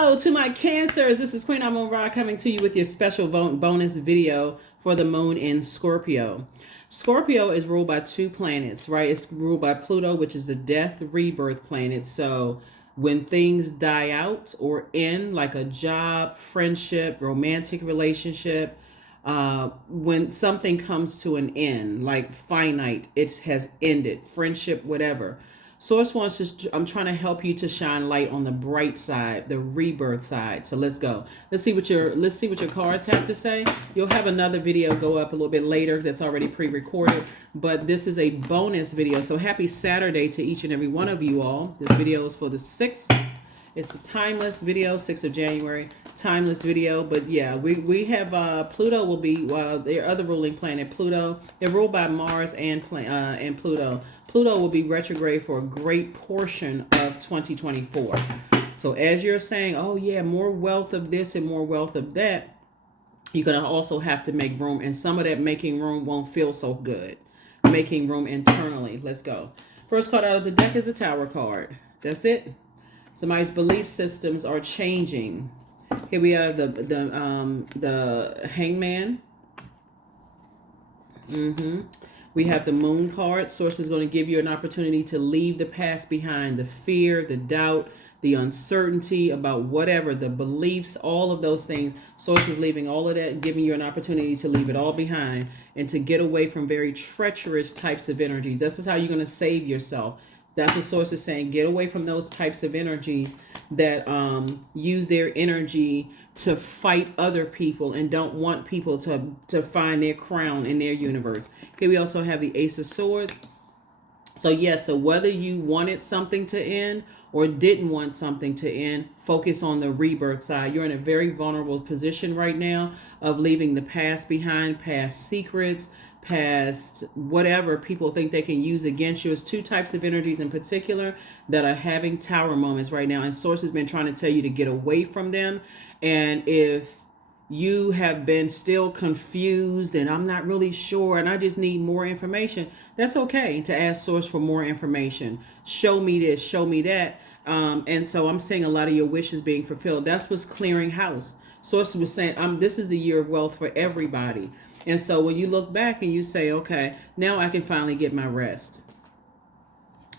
Hello to my Cancers. This is Queen Amun Ra coming to you with your special bonus video for the moon in Scorpio. Scorpio is ruled by two planets, right? It's ruled by Pluto, which is the death rebirth planet. So when things die out or end, like a job, friendship, romantic relationship, when something comes to an end, like finite, it has ended, friendship, whatever. Source wants to, I'm trying to help you to shine light on the bright side, the rebirth side. So let's go. Let's see what your cards have to say. You'll have another video go up a little bit later that's already pre-recorded, but this is a bonus video. So happy Saturday to each and every one of you all. This video is for the 6th. It's a timeless video, 6th of January, timeless video. But yeah, we have Pluto will be their other ruling planet, Pluto. They're ruled by Mars and Pluto. Pluto will be retrograde for a great portion of 2024. So as you're saying, oh yeah, more wealth of this and more wealth of that, you're going to also have to make room. And some of that making room won't feel so good. Making room internally. Let's go. First card out of the deck is the Tower card. That's it. Somebody's belief systems are changing. Here we have the Hangman. We have the Moon card. Source is going to give you an opportunity to leave the past behind. The fear, the doubt, the uncertainty about whatever, the beliefs, all of those things. Source is leaving all of that, giving you an opportunity to leave it all behind and to get away from very treacherous types of energies. This is how you're going to save yourself. That's what Source is saying. Get away from those types of energies that use their energy to fight other people and don't want people to find their crown in their universe. Here we also have the Ace of Swords. So yes, so whether you wanted something to end or didn't want something to end, focus on the rebirth side. You're in a very vulnerable position right now of leaving the past behind, past secrets, past whatever people think they can use against you. It's two types of energies in particular that are having tower moments right now, and Source has been trying to tell you to get away from them. And if you have been still confused and I'm not really sure and I just need more information, that's okay to ask Source for more information. Show me this, show me that. And so I'm seeing a lot of your wishes being fulfilled. That's what's clearing house. Source was saying, this is the year of wealth for everybody. And so when you look back and you say, okay, now I can finally get my rest.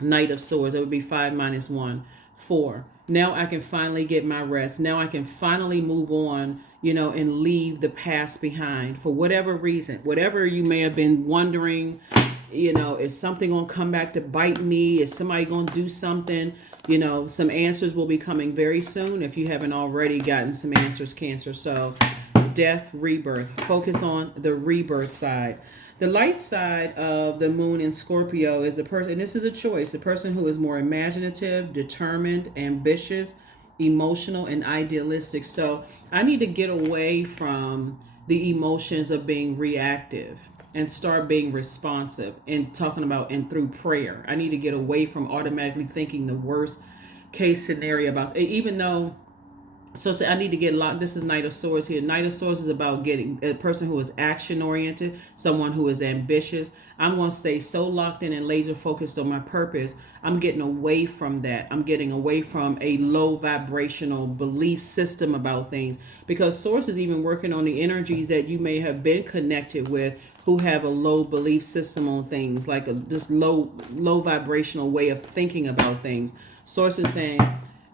Knight of Swords, that would be 5 minus 1, 4. Now I can finally get my rest. Now I can finally move on, and leave the past behind for whatever reason. Whatever you may have been wondering, is something going to come back to bite me? Is somebody going to do something? Some answers will be coming very soon if you haven't already gotten some answers, Cancer. So death, rebirth. Focus on the rebirth side. The light side of the moon in Scorpio is the person, and this is a choice, the person who is more imaginative, determined, ambitious, emotional, and idealistic. So I need to get away from the emotions of being reactive and start being responsive and talking about, and through prayer. I need to get away from automatically thinking the worst case scenario about, even though, so I need to get locked. This is Knight of Swords here. Knight of Swords is about getting a person who is action oriented, someone who is ambitious. I'm going to stay so locked in and laser focused on my purpose. I'm getting away from that. I'm getting away from a low vibrational belief system about things, because Source is even working on the energies that you may have been connected with who have a low belief system on things, like this low vibrational way of thinking about things. Source is saying,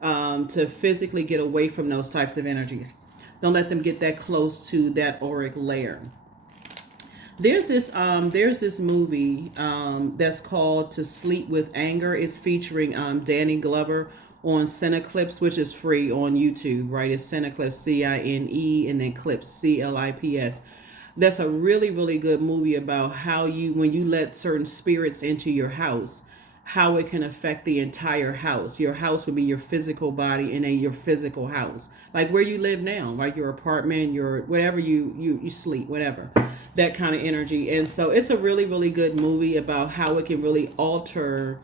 to physically get away from those types of energies. Don't let them get that close to that auric layer. There's this movie that's called To Sleep with Anger. It's featuring Danny Glover on Cineclips, which is free on YouTube, right? It's Cineclips, C-I-N-E, and then Clips, C-L-I-P-S. That's a really, really good movie about how when you let certain spirits into your house, how it can affect the entire house. Your house would be your physical body and then your physical house, like where you live now, like your apartment, your whatever you sleep, whatever, that kind of energy. And so it's a really, really good movie about how it can really alter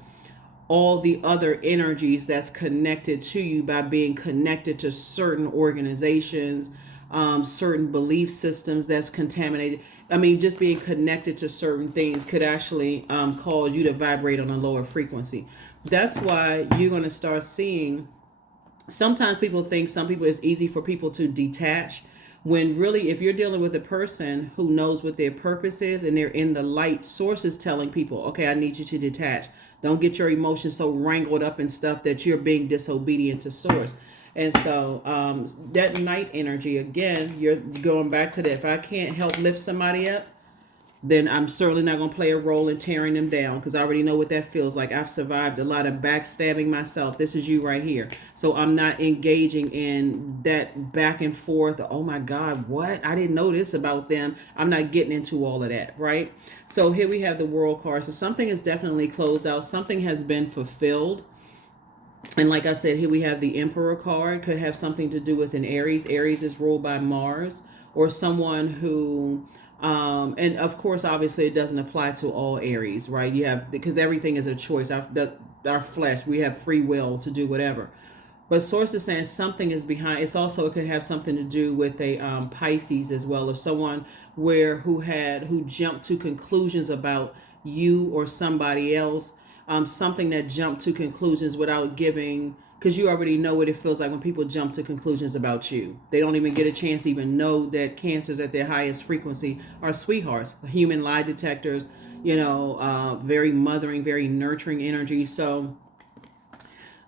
all the other energies that's connected to you by being connected to certain organizations, certain belief systems that's contaminated. I mean, just being connected to certain things could actually cause you to vibrate on a lower frequency. That's why you're going to start seeing sometimes people think some people it's easy for people to detach, when really if you're dealing with a person who knows what their purpose is and they're in the light, source is telling people, okay, I need you to detach. Don't get your emotions so wrangled up in stuff that you're being disobedient to source. And so that night energy, again, you're going back to that. If I can't help lift somebody up, then I'm certainly not going to play a role in tearing them down, because I already know what that feels like. I've survived a lot of backstabbing myself. This is you right here. So I'm not engaging in that back and forth. Oh my God, what? I didn't know this about them. I'm not getting into all of that, right? So here we have the World card. So something is definitely closed out. Something has been fulfilled. And like I said, here we have the Emperor card. Could have something to do with an Aries. Aries is ruled by Mars, or someone who and of course, obviously, it doesn't apply to all Aries, right? You have, because everything is a choice. Our flesh, we have free will to do whatever. But source is saying something is behind. It's also, it could have something to do with a Pisces as well, or someone who jumped to conclusions about you or somebody else. Something that jumped to conclusions without giving, because you already know what it feels like when people jump to conclusions about you. They don't even get a chance to even know that Cancers at their highest frequency are sweethearts, human lie detectors, very mothering, very nurturing energy. So,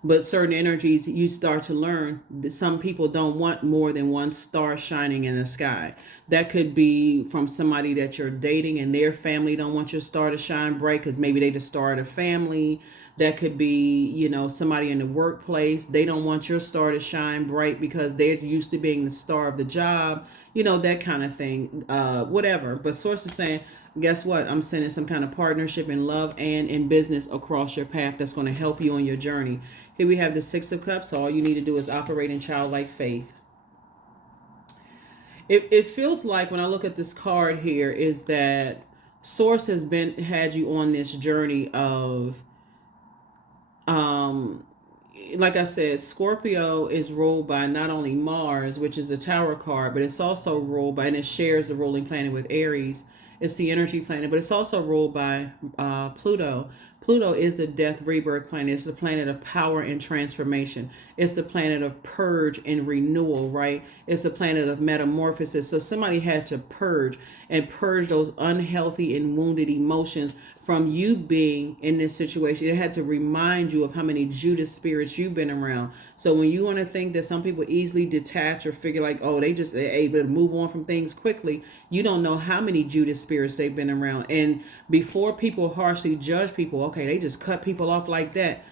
but certain energies, you start to learn that some people don't want more than one star shining in the sky. That could be from somebody that you're dating and their family don't want your star to shine bright because maybe they the star of the family. That could be, somebody in the workplace. They don't want your star to shine bright because they're used to being the star of the job, that kind of thing, whatever. But source is saying, guess what? I'm sending some kind of partnership in love and in business across your path that's going to help you on your journey. Here we have the Six of Cups. So all you need to do is operate in childlike faith. It feels like when I look at this card here is that source has had you on this journey of, like I said, Scorpio is ruled by not only Mars, which is the Tower card, but it's also ruled by, and it shares the ruling planet with Aries. It's the energy planet, but it's also ruled by Pluto. Pluto is the death rebirth planet. It's the planet of power and transformation. It's the planet of purge and renewal, right? It's the planet of metamorphosis. So somebody had to purge those unhealthy and wounded emotions from you being in this situation. It had to remind you of how many Judas spirits you've been around. So when you want to think that some people easily detach or figure like, oh, they're able to move on from things quickly, you don't know how many Judas spirits they've been around. And before people harshly judge people, okay, they just cut people off like that.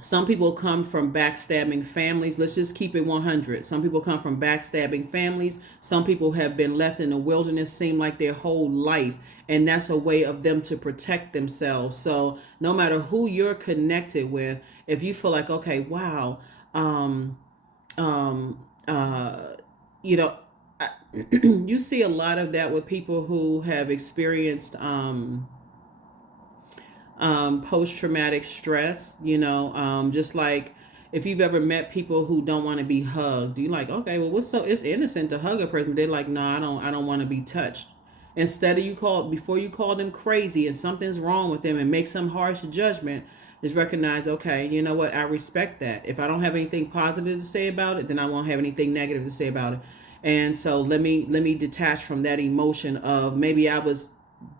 Some people come from backstabbing families. Let's just keep it 100. Some people come from backstabbing families. Some people have been left in the wilderness, seem like their whole life. And that's a way of them to protect themselves. So no matter who you're connected with, if you feel like, okay, wow, you see a lot of that with people who have experienced post-traumatic stress, just like if you've ever met people who don't want to be hugged, you're like, okay, well, it's innocent to hug a person. They're like, no, I don't want to be touched. Instead of before you call them crazy and something's wrong with them and make some harsh judgment, just recognize, okay, you know what? I respect that. If I don't have anything positive to say about it, then I won't have anything negative to say about it. And so let me detach from that emotion of maybe I was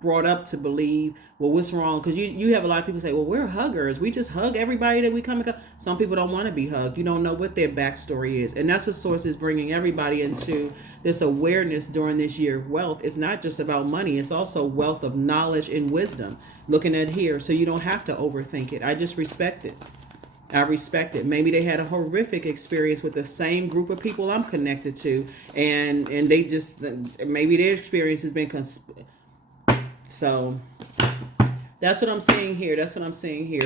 brought up to believe, well, what's wrong? Because you have a lot of people say, well, we're huggers. We just hug everybody that we come in. Some people don't want to be hugged. You don't know what their backstory is. And that's what Source is bringing everybody into this awareness during this year. Wealth is not just about money. It's also wealth of knowledge and wisdom. Looking at here, so you don't have to overthink it. I just respect it. I respect it. Maybe they had a horrific experience with the same group of people I'm connected to. And they just, maybe their experience has been so that's what I'm seeing here.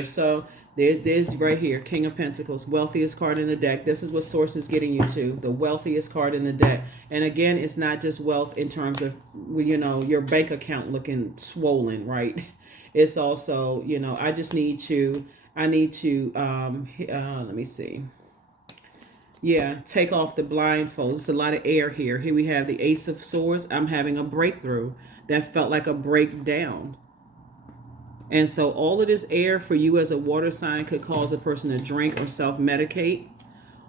So there's right here, King of Pentacles, wealthiest card in the deck. This is what Source is getting you to, the wealthiest card in the deck. And again, it's not just wealth in terms of, your bank account looking swollen, right? It's also, I need to, let me see. Yeah, take off the blindfolds. There's a lot of air here. Here we have the Ace of Swords. I'm having a breakthrough that felt like a breakdown. And so all of this air for you as a water sign could cause a person to drink or self-medicate,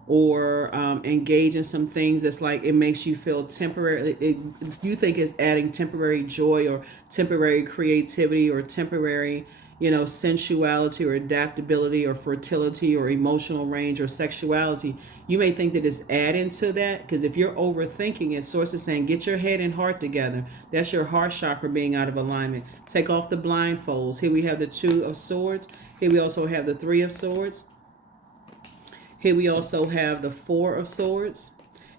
or engage in some things that's like it makes you feel temporary. You think it's adding temporary joy or temporary creativity or temporary, sensuality or adaptability or fertility or emotional range or sexuality. You may think that it's adding to that, because if you're overthinking it, source is saying get your head and heart together. That's your heart chakra being out of alignment. Take off the blindfolds. Here we have the 2 of Swords. Here we also have the 3 of Swords. Here we also have the 4 of Swords,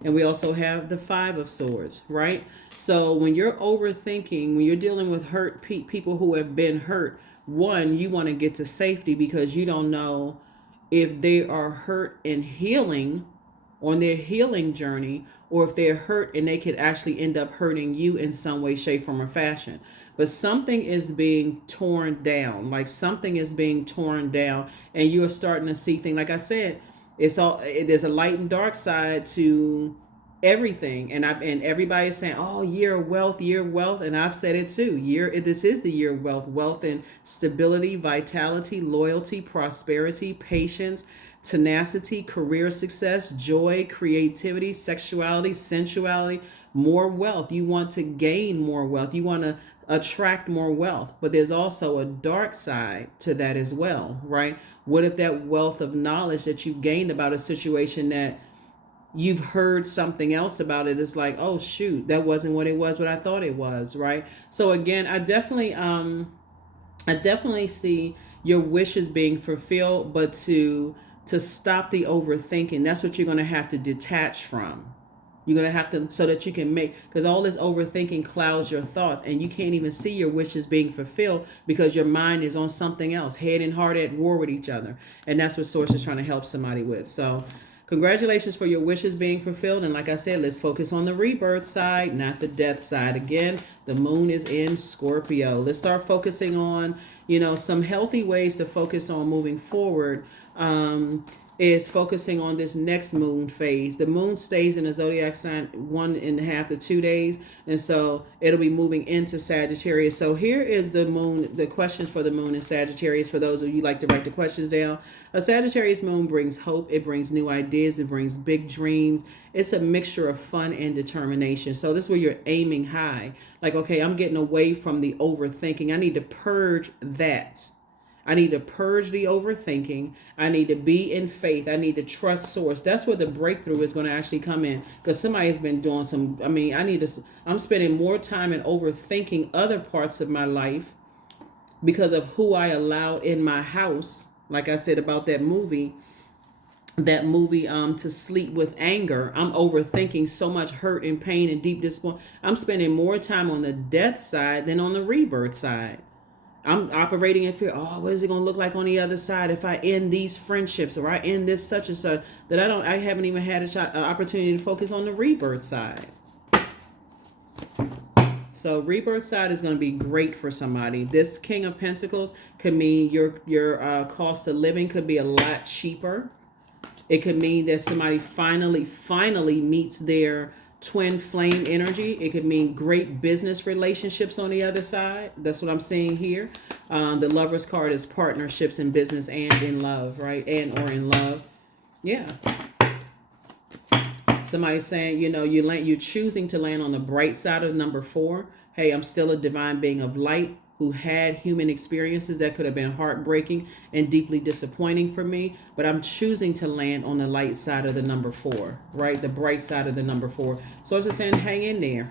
and we also have the 5 of Swords, right? So when you're overthinking, when you're dealing with hurt people who have been hurt, one, you want to get to safety, because you don't know if they are hurt and healing on their healing journey, or if they're hurt and they could actually end up hurting you in some way, shape, form, or fashion. But something is being torn down, like something is being torn down, and you're starting to see things. Like I said, there's a light and dark side to everything, and everybody's saying, oh, year of wealth, and I've said it too. This is the year of wealth and stability, vitality, loyalty, prosperity, patience, tenacity, career success, joy, creativity, sexuality, sensuality, more wealth. You want to gain more wealth. You want to attract more wealth. But there's also a dark side to that as well, right? What if that wealth of knowledge that you've gained about a situation that you've heard something else about it is like, oh shoot, that wasn't what I thought it was, right? So again, I definitely see your wishes being fulfilled, but to stop the overthinking, that's what you're going to have to detach from. You're going to have to, so that you can because all this overthinking clouds your thoughts, and you can't even see your wishes being fulfilled because your mind is on something else, head and heart at war with each other. And that's what Source is trying to help somebody with. So congratulations for your wishes being fulfilled. And like I said, let's focus on the rebirth side, not the death side. Again, the moon is in Scorpio. Let's start focusing on, some healthy ways to focus on moving forward. Is focusing on this next moon phase. The moon stays in a zodiac sign 1.5 to 2 days, and so it'll be moving into Sagittarius. So here is the moon, the questions for the moon in Sagittarius, for those of you who like to write the questions down. A Sagittarius moon brings hope, it brings new ideas, it brings big dreams. It's a mixture of fun and determination. So this is where you're aiming high. Like, okay, I'm getting away from the overthinking. I need to purge that. I need to purge the overthinking. I need to be in faith. I need to trust Source. That's where the breakthrough is going to actually come in, because somebody has been doing I'm spending more time in overthinking other parts of my life because of who I allowed in my house. Like I said about that movie, To Sleep with Anger. I'm overthinking so much hurt and pain and deep disappointment. I'm spending more time on the death side than on the rebirth side. I'm operating in fear. Oh, what is it going to look like on the other side if I end these friendships, or I end this such and such, that I haven't even had an opportunity to focus on the rebirth side. So rebirth side is going to be great for somebody. This King of Pentacles could mean your cost of living could be a lot cheaper. It could mean that somebody finally meets their twin flame energy. It could mean great business relationships on the other side. That's what I'm seeing here. The Lover's card is partnerships in business and in love, right? And or in love. Yeah. Somebody's saying, you're choosing to land on the bright side of number 4. Hey, I'm still a divine being of light who had human experiences that could have been heartbreaking and deeply disappointing for me, but I'm choosing to land on the light side of the number 4, right? The bright side of the number 4. So it's just saying, hang in there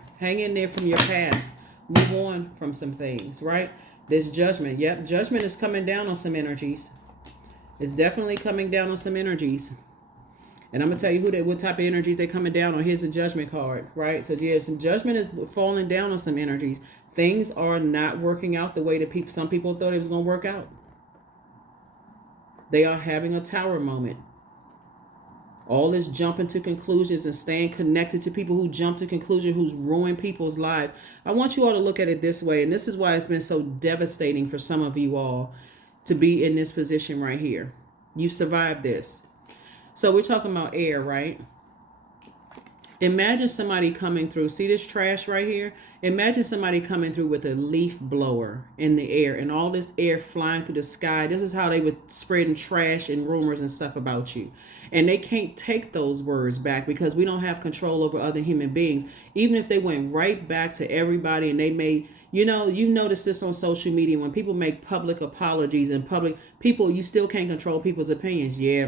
from your past, move on from some things, right? There's judgment. Yep, judgment is coming down on some energies. It's definitely coming down on some energies. And I'm going to tell you what type of energies they're coming down on. Here's the judgment card, right? So yeah, some judgment is falling down on some energies. Things are not working out the way that some people thought it was going to work out. They are having a tower moment. All this jumping to conclusions and staying connected to people who jump to conclusions, who's ruined people's lives. I want you all to look at it this way. And this is why it's been so devastating for some of you all to be in this position right here. You survived this. So we're talking about air, right? Imagine somebody coming through. See this trash right here? Imagine somebody coming through with a leaf blower in the air and all this air flying through the sky. This is how they were spreading trash and rumors and stuff about you. And they can't take those words back because we don't have control over other human beings. Even if they went right back to everybody and they made, you know, you notice this on social media when people make public apologies and public people, you still can't control people's opinions. Yeah,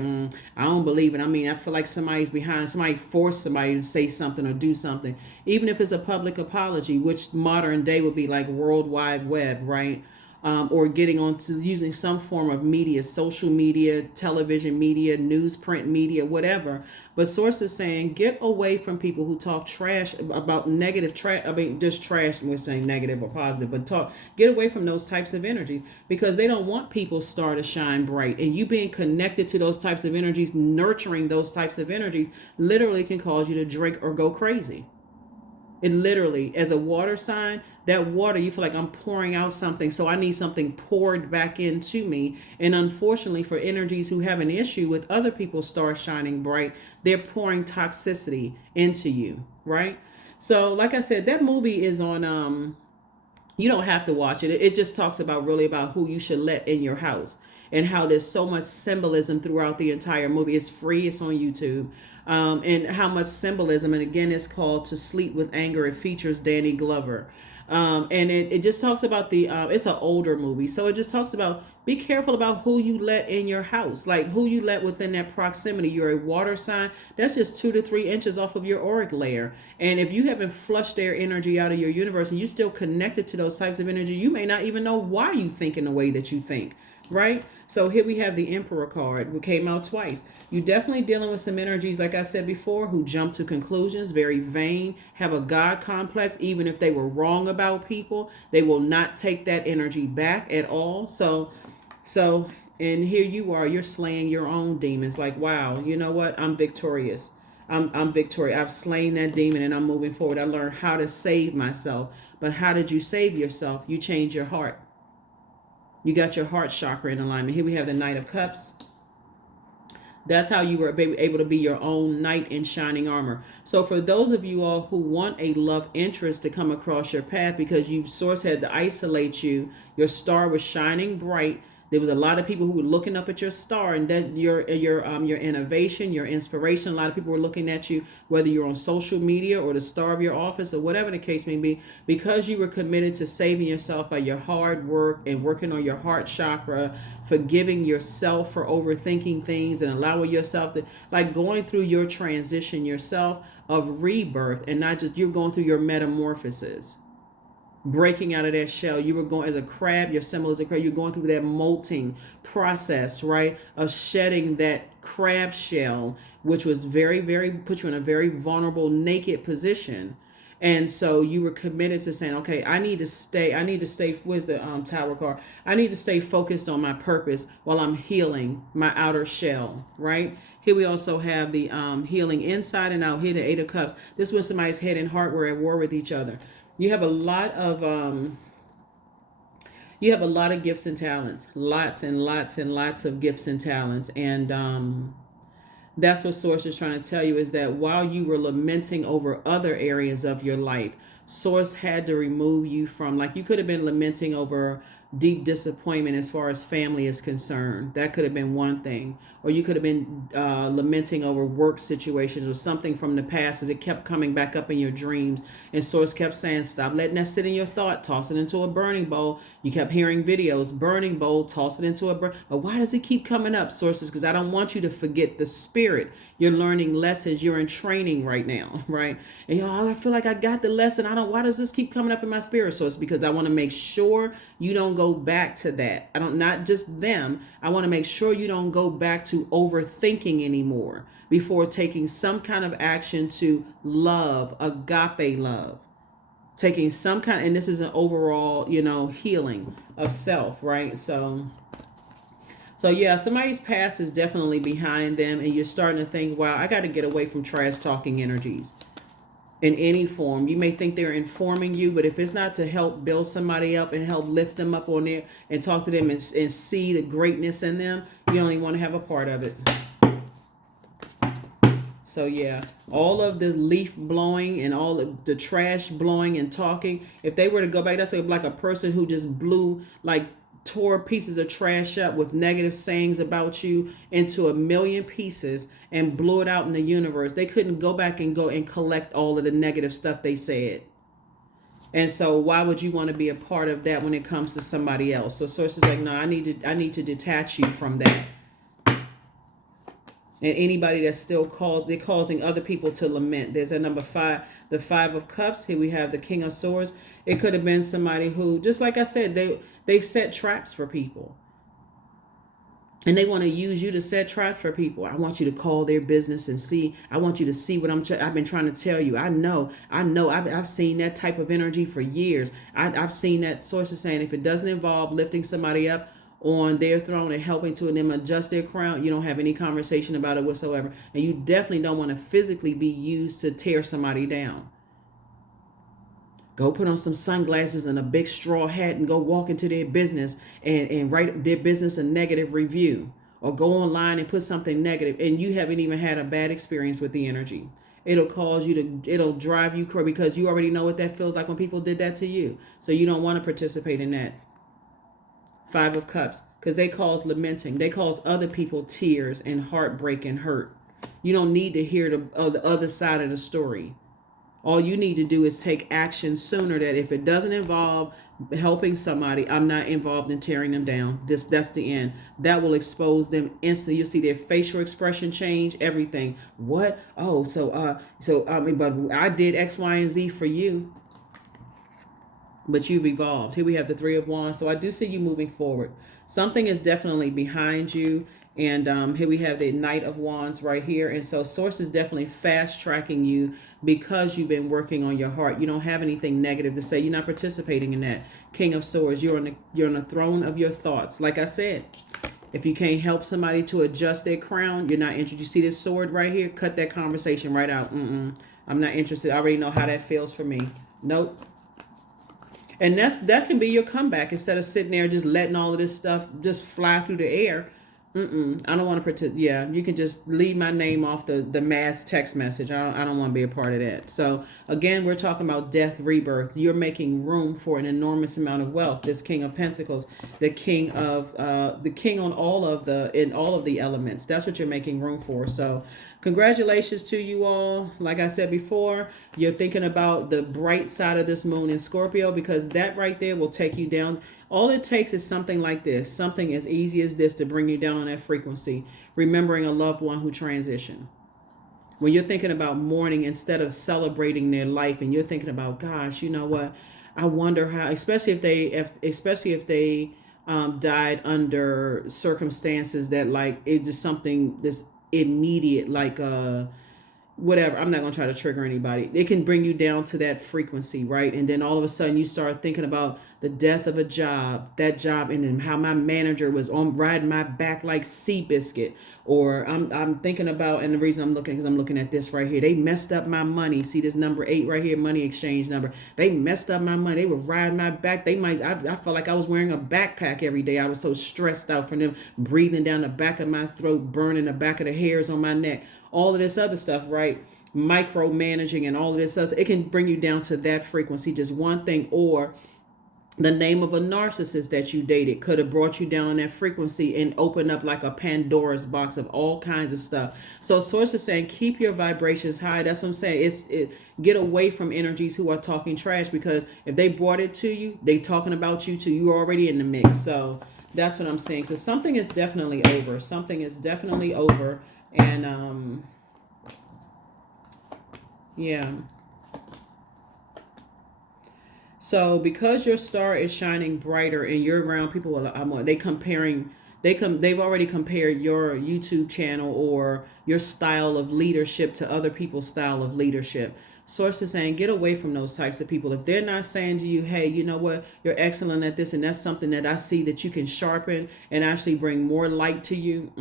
I don't believe it. I mean, I feel like somebody's behind, somebody forced somebody to say something or do something, even if it's a public apology, which modern day would be like World Wide Web, right? Or getting on to using some form of media, social media, television media, newsprint media, whatever. But sources saying get away from people who talk trash about negative trash. I mean, just trash. We're saying negative or positive, but get away from those types of energy because they don't want people's star to shine bright. And you being connected to those types of energies, nurturing those types of energies, literally can cause you to drink or go crazy. It literally, as a water sign, that water, you feel like I'm pouring out something, so I need something poured back into me. And unfortunately, for energies who have an issue with other people's stars shining bright, they're pouring toxicity into you, right? So, like I said, that movie is on, you don't have to watch it. It just talks about really about who you should let in your house and how there's so much symbolism throughout the entire movie. It's free, it's on YouTube. And how much symbolism. And again, it's called To Sleep with Anger. It features Danny Glover. And it just talks about it's an older movie. So it just talks about be careful about who you let in your house, like who you let within that proximity. You're a water sign. That's just 2 to 3 inches off of your auric layer. And if you haven't flushed their energy out of your universe and you're still connected to those types of energy, you may not even know why you think in the way that you think. Right? So here we have the Emperor card, who came out twice. You're definitely dealing with some energies, like I said before, who jump to conclusions, very vain, have a God complex. Even if they were wrong about people, they will not take that energy back at all. So, and here you are, you're slaying your own demons. Like, wow, you know what? I'm victorious. I'm victorious. I've slain that demon and I'm moving forward. I learned how to save myself. But how did you save yourself? You changed your heart. You got your heart chakra in alignment. Here we have the Knight of Cups. That's how you were able to be your own knight in shining armor. So for those of you all who want a love interest to come across your path because source had to isolate you, your star was shining bright. There was a lot of people who were looking up at your star and that your innovation, your inspiration. A lot of people were looking at you, whether you're on social media or the star of your office or whatever the case may be, because you were committed to saving yourself by your hard work and working on your heart chakra, forgiving yourself for overthinking things and allowing yourself to, like going through your transition yourself of rebirth and not just you're going through your metamorphosis. Breaking out of that shell. You were going as a crab, your symbol is a crab. You're going through that molting process, right? Of shedding that crab shell, which was very, very, put you in a very vulnerable, naked position. And so you were committed to saying, okay, I need to stay, where's the Tower card? I need to stay focused on my purpose while I'm healing my outer shell, right? Here we also have the healing inside and out. Here the Eight of Cups. This is when somebody's head and heart were at war with each other. You have a lot of gifts and talents, lots and lots and lots of gifts and talents. And that's what Source is trying to tell you is that while you were lamenting over other areas of your life, Source had to remove you from, like you could have been lamenting over deep disappointment as far as family is concerned. That could have been one thing. Or you could have been lamenting over work situations or something from the past as it kept coming back up in your dreams. And Source kept saying, stop letting that sit in your thought. Toss it into a burning bowl. You kept hearing videos, burning bowl, toss it into a burn. But why does it keep coming up, Sources? Because I don't want you to forget the spirit. You're learning lessons. You're in training right now, right? And I feel like I got the lesson. Why does this keep coming up in my spirit, Source? Because I want to make sure you don't go back to that. Not just them. I want to make sure you don't go back to overthinking anymore before taking some kind of action to love, agape love. Taking some kind, and this is an overall, healing of self, right? So yeah, somebody's past is definitely behind them, and you're starting to think, wow, I got to get away from trash talking energies in any form. You may think they're informing you, but if it's not to help build somebody up and help lift them up on there and talk to them and see the greatn't in them, you don't even want to have a part of it. So yeah, all of the leaf blowing and all of the trash blowing and talking, if they were to go back, that's like a person who just blew, like tore pieces of trash up with negative sayings about you into a million pieces and blew it out in the universe. They couldn't go back and go and collect all of the negative stuff they said. And so why would you want to be a part of that when it comes to somebody else? So source is like, no, I need to detach you from that. And anybody that's still they're causing other people to lament. There's a number 5, the 5 of Cups. Here we have the King of Swords. It could have been somebody who, just like I said, they set traps for people. And they want to use you to set traps for people. I want you to call their business and see. I want you to see what I've been trying to tell you. I know. I've seen that type of energy for years. I've seen that. Source is saying if it doesn't involve lifting somebody up on their throne and helping to them adjust their crown, you don't have any conversation about it whatsoever. And you definitely don't want to physically be used to tear somebody down. Go put on some sunglasses and a big straw hat and go walk into their business and write their business a negative review, or go online and put something negative, and you haven't even had a bad experience with the energy. It'll it'll drive you crazy because you already know what that feels like when people did that to you. So you don't want to participate in that. 5 of Cups, because they cause lamenting. They cause other people tears and heartbreak and hurt. You don't need to hear the other side of the story. All you need to do is take action sooner, that if it doesn't involve helping somebody, I'm not involved in tearing them down. That's the end. That will expose them instantly. You'll see their facial expression change, everything. What? Oh, but I did X, Y, and Z for you. But you've evolved. Here we have the 3 of Wands. So I do see you moving forward. Something is definitely behind you. And here we have the Knight of Wands right here. And so Source is definitely fast tracking you because you've been working on your heart. You don't have anything negative to say. You're not participating in that. King of Swords, you're on the throne of your thoughts. Like I said, if you can't help somebody to adjust their crown, you're not interested. You see this sword right here? Cut that conversation right out. I'm not interested. I already know how that feels for me. Nope. And that can be your comeback, instead of sitting there just letting all of this stuff just fly through the air. I don't want to pretend. Yeah, you can just leave my name off the mass text message. I don't want to be a part of that. So again, we're talking about death, rebirth. You're making room for an enormous amount of wealth. This King of Pentacles, the king on all of the elements. That's what you're making room for. So congratulations to you all. Like I said before, you're thinking about the bright side of this moon in Scorpio, because that right there will take you down. All it takes is something like this, something as easy as this, to bring you down on that frequency. Remembering a loved one who transitioned. When you're thinking about mourning instead of celebrating their life, and you're thinking about, gosh, you know what? I wonder how, especially if they died under circumstances that, like, it's just something that's immediate, like whatever. I'm not going to try to trigger anybody. It can bring you down to that frequency, right? And then all of a sudden you start thinking about the death of that job, and then how my manager was riding my back like Seabiscuit. Or I'm thinking about, and the reason I'm looking, because I'm looking at this right here. They messed up my money. See this number 8 right here, money exchange number. They messed up my money. They were riding my back. I felt like I was wearing a backpack every day. I was so stressed out from them breathing down the back of my throat, burning the back of the hairs on my neck. All of this other stuff, right? Micromanaging and all of this stuff. It can bring you down to that frequency, just one thing. Or the name of a narcissist that you dated could have brought you down on that frequency and opened up like a Pandora's box of all kinds of stuff. So Source is saying, keep your vibrations high. That's what I'm saying. Get away from energies who are talking trash, because if they brought it to you, they talking about you too. You're already in the mix. So that's what I'm saying. So something is definitely over. Something is definitely over. And yeah. So because your star is shining brighter and you're around people, they've already compared your YouTube channel or your style of leadership to other people's style of leadership. Source is saying, get away from those types of people. If they're not saying to you, hey, you know what, you're excellent at this, and that's something that I see that you can sharpen and actually bring more light to you.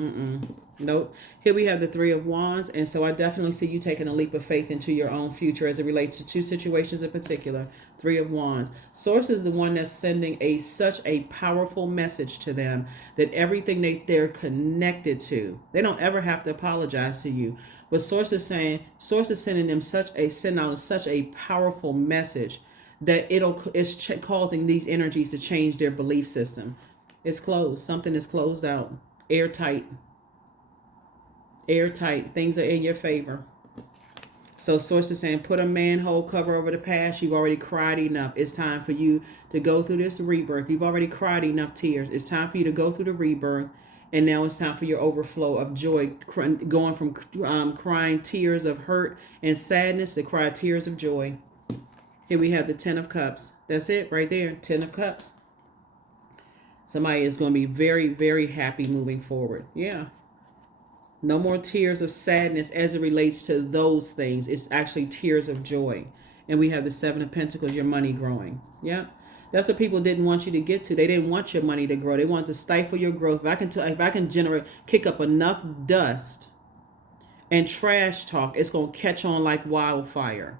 Nope. Here we have the 3 of Wands. And so I definitely see you taking a leap of faith into your own future as it relates to 2 situations in particular. 3 of Wands. Source is the one that's sending such a powerful message to them that everything they're connected to, they don't ever have to apologize to you. But source is sending them sending out such a powerful message that it's causing these energies to change their belief system. It's closed. Something is closed out. Airtight. Airtight. Things are in your favor. So source is saying, put a manhole cover over the past. You've already cried enough. It's time for you to go through this rebirth. You've already cried enough tears. It's time for you to go through the rebirth. And now it's time for your overflow of joy, going from crying tears of hurt and sadness to cry tears of joy. Here we have the 10 of Cups. That's it right there, 10 of Cups. Somebody is going to be very, very happy moving forward. Yeah. No more tears of sadness as it relates to those things. It's actually tears of joy. And we have the 7 of Pentacles, your money growing. Yeah. That's what people didn't want you to get to. They didn't want your money to grow. They wanted to stifle your growth. If I can kick up enough dust and trash talk, it's going to catch on like wildfire.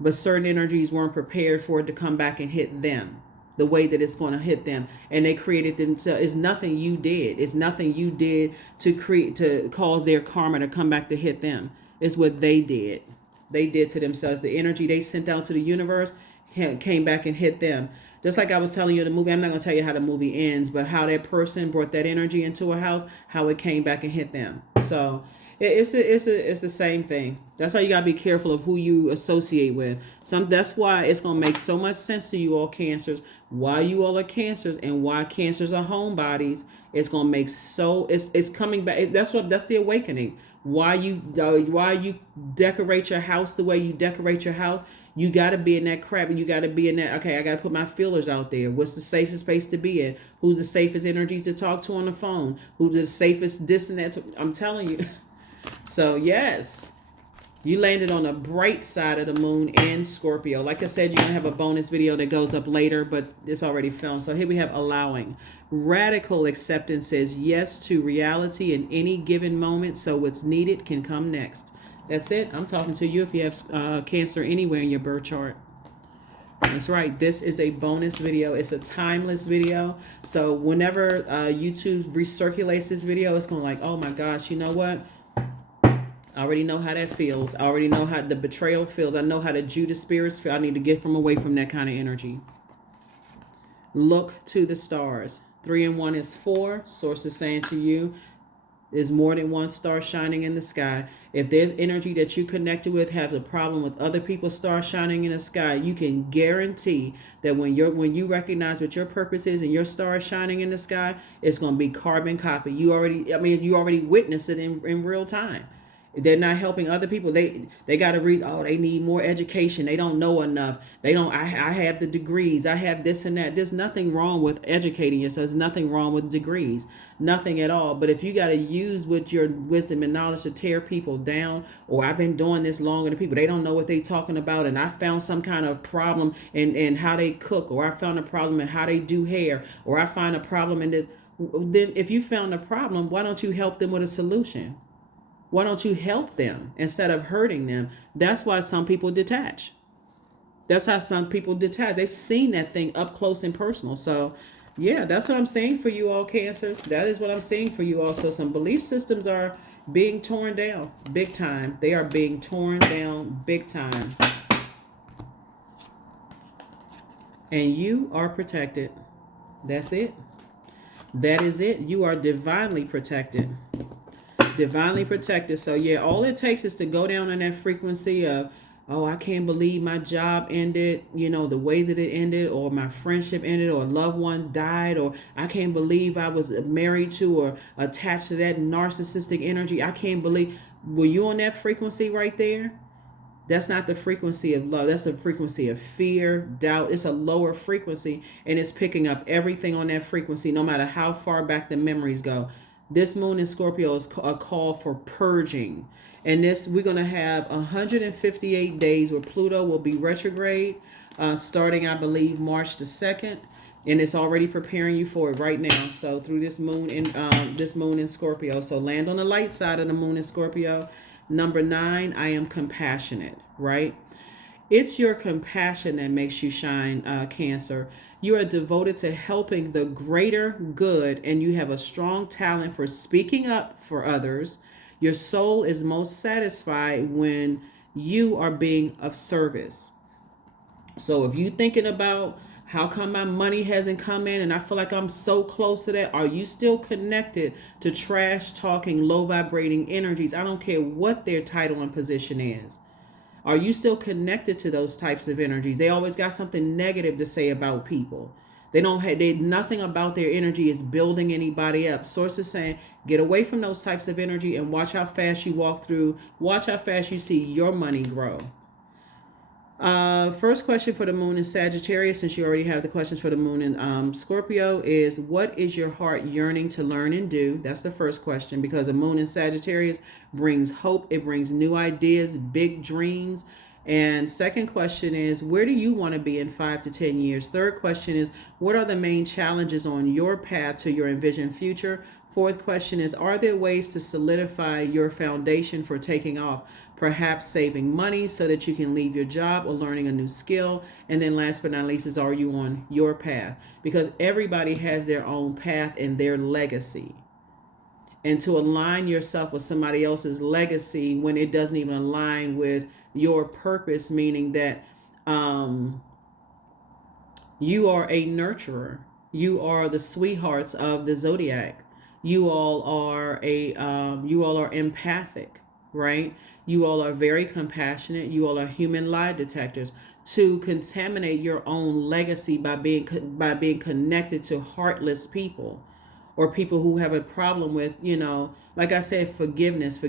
But certain energies weren't prepared for it to come back and hit them the way that it's going to hit them. And they created themselves. It's nothing you did. It's nothing you did to cause their karma to come back to hit them. It's what they did. They did to themselves. The energy they sent out to the universe came back and hit them. Just like I was telling you in the movie, I'm not going to tell you how the movie ends, but how that person brought that energy into a house, how it came back and hit them. So it's the same thing. That's why you got to be careful of who you associate with. That's why it's going to make so much sense to you all Cancers, why you all are Cancers and why Cancers are homebodies. It's going to make it's coming back. That's the awakening. Why you decorate your house the way you decorate your house. You got to be in that crap, and you got to be in that, okay, I got to put my feelers out there. What's the safest space to be in? Who's the safest energies to talk to on the phone? Who's the safest this and that? I'm telling you. So, yes, you landed on the bright side of the moon in Scorpio. Like I said, you're going to have a bonus video that goes up later, but it's already filmed. So here we have allowing. Radical acceptance says yes to reality in any given moment, so what's needed can come next. That's it. I'm talking to you if you have Cancer anywhere in your birth chart. That's right. This is a bonus video. It's a timeless video. So whenever YouTube recirculates this video, it's going like, oh my gosh, you know what? I already know how that feels. I already know how the betrayal feels. I know how the Judas spirits feel. I need to get away from that kind of energy. Look to the stars. 3 and 1 is 4. Source is saying to you, there's more than one star shining in the sky. If there's energy that you connected with has a problem with other people's stars shining in the sky, you can guarantee that when you recognize what your purpose is and your star is shining in the sky, it's going to be carbon copy. You already witnessed it in real time. They're not helping other people. They got a reason. Oh, they need more education. They don't know enough. I have the degrees. I have this and that. There's nothing wrong with educating yourself. There's nothing wrong with degrees. Nothing at all. But if you got to use with your wisdom and knowledge to tear people down, or I've been doing this longer than people, they don't know what they're talking about, and I found some kind of problem in how they cook, or I found a problem in how they do hair, or I find a problem in this. Then if you found a problem, why don't you help them with a solution? Why don't you help them instead of hurting them? That's why some people detach. That's how some people detach. They've seen that thing up close and personal. So, yeah, that's what I'm saying for you all Cancers. That is what I'm saying for you all. So some belief systems are being torn down big time. They are being torn down big time. And you are protected. That's it. That is it. You are divinely protected. Divinely protected. So yeah, all it takes is to go down on that frequency of, oh, I can't believe my job ended, the way that it ended, or my friendship ended, or a loved one died, or I can't believe I was married to or attached to that narcissistic energy. I can't believe. Were you on that frequency right there? That's not the frequency of love. That's the frequency of fear, doubt. It's a lower frequency, and it's picking up everything on that frequency, no matter how far back the memories go. This moon in Scorpio is a call for purging. And we're going to have 158 days where Pluto will be retrograde, starting, I believe, March the 2nd. And it's already preparing you for it right now. So through this moon in Scorpio. So land on the light side of the moon in Scorpio. Number 9, I am compassionate, right? It's your compassion that makes you shine, Cancer. You are devoted to helping the greater good, and you have a strong talent for speaking up for others. Your soul is most satisfied when you are being of service. So if you're thinking about how come my money hasn't come in and I feel like I'm so close to that, are you still connected to trash talking, low vibrating energies? I don't care what their title and position is. Are you still connected to those types of energies? They always got something negative to say about people. Nothing about their energy is building anybody up. Source is saying, get away from those types of energy and watch how fast you walk through. Watch how fast you see your money grow. First question for the moon in Sagittarius, since you already have the questions for the moon in Scorpio, is what is your heart yearning to learn and do? That's the first question, because a moon in Sagittarius brings hope. It brings new ideas, big dreams. And second question is, where do you want to be in 5 to 10 years? Third question is, what are the main challenges on your path to your envisioned future? Fourth question is, are there ways to solidify your foundation for taking off? Perhaps saving money so that you can leave your job or learning a new skill. And then last but not least is, are you on your path? Because everybody has their own path and their legacy. And to align yourself with somebody else's legacy when it doesn't even align with your purpose, meaning that you are a nurturer. You are the sweethearts of the Zodiac. You all are empathic, right? You all are very compassionate. You all are human lie detectors. To contaminate your own legacy by being connected to heartless people, or people who have a problem with, like I said, forgiveness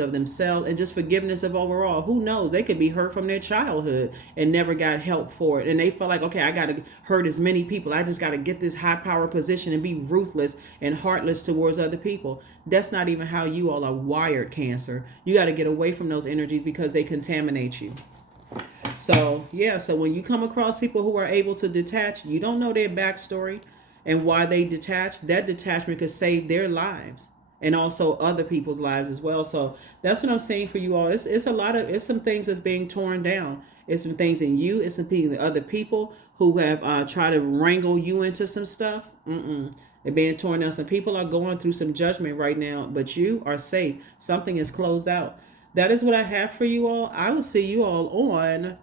of themselves, and just forgiveness of overall. Who knows? They could be hurt from their childhood and never got help for it. And they feel like, okay, I got to hurt as many people. I just got to get this high power position and be ruthless and heartless towards other people. That's not even how you all are wired, Cancer. You got to get away from those energies because they contaminate you. So, yeah. So when you come across people who are able to detach, you don't know their backstory and why they detach. That detachment could save their lives and also other people's lives as well. So that's what I'm saying for you all. It's some things that's being torn down. It's some things in you. It's some things in other people who have tried to wrangle you into some stuff. They're being torn down. Some people are going through some judgment right now, but you are safe. Something is closed out. That is what I have for you all. I will see you all on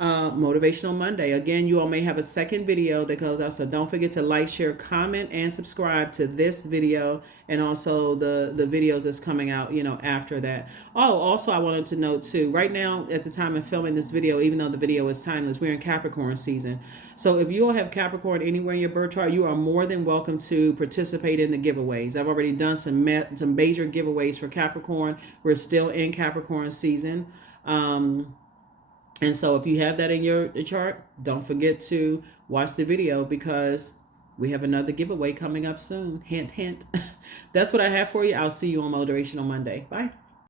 Motivational Monday. Again, you all may have a second video that goes out, so don't forget to like, share, comment, and subscribe to this video, and also the videos that's coming out after that. Oh, also I wanted to note too, right now at the time of filming this video, even though the video is timeless, we're in Capricorn season. So if you all have Capricorn anywhere in your birth chart, you are more than welcome to participate in the giveaways. I've already done some major giveaways for Capricorn. We're still in Capricorn season. And so if you have that in your chart, don't forget to watch the video because we have another giveaway coming up soon. Hint, hint. That's what I have for you. I'll see you on Motivational Monday. Bye.